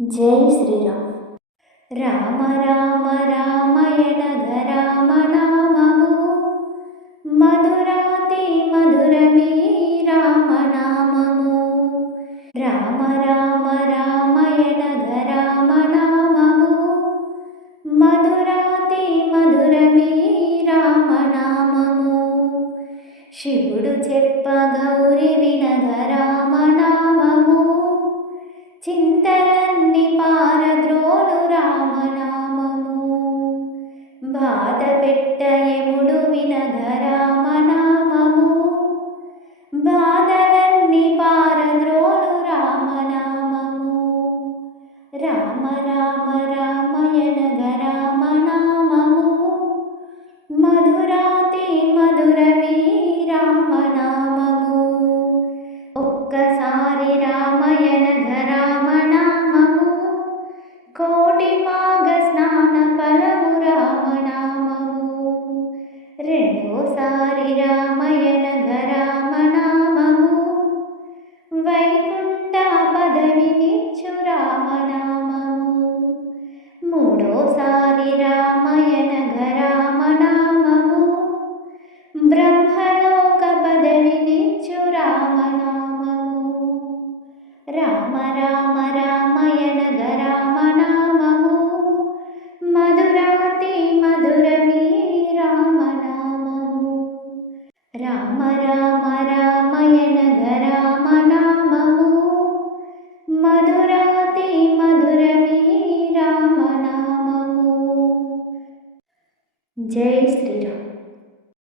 జై శ్రీరామ్. రామ రామ రామయనగ రామనామము మధురాతి మధురమీ రామనామము. రామ రామ రామయనగ రామనామము మధురాతి మధురమీ రామనామము. శివుడు చెప్ప గౌరి వినగ రామనామము చింతలన్నీ పారద్రోలు రామనామము. బాధ పెట్ట యముడు వినగ రామనామము బాధలన్నీ పారద్రోలు రామనామము. రామ రామ రామయనగ రామనామము మధురాతి మధురమీ రామనామము. ఒక్కసారి రామయనగ రామనామము కోటి మాఘ స్నాన ఫలము రామనామము. రెండోసారి రామయనగ రామనామము వైకుంఠ పదవినిచ్చు రామనామము. మూడోసారి రామయనగ రామనామము బ్రహ్మలోక పదవినిచ్చు రామనామము. రామ రామ రామయనగ రామనామము మధురాతి మధురమీ రామనామము. రామ రామ రామయనగ రామనామము మధురాతి మధురమీ రామనామము. జై శ్రీరామ్.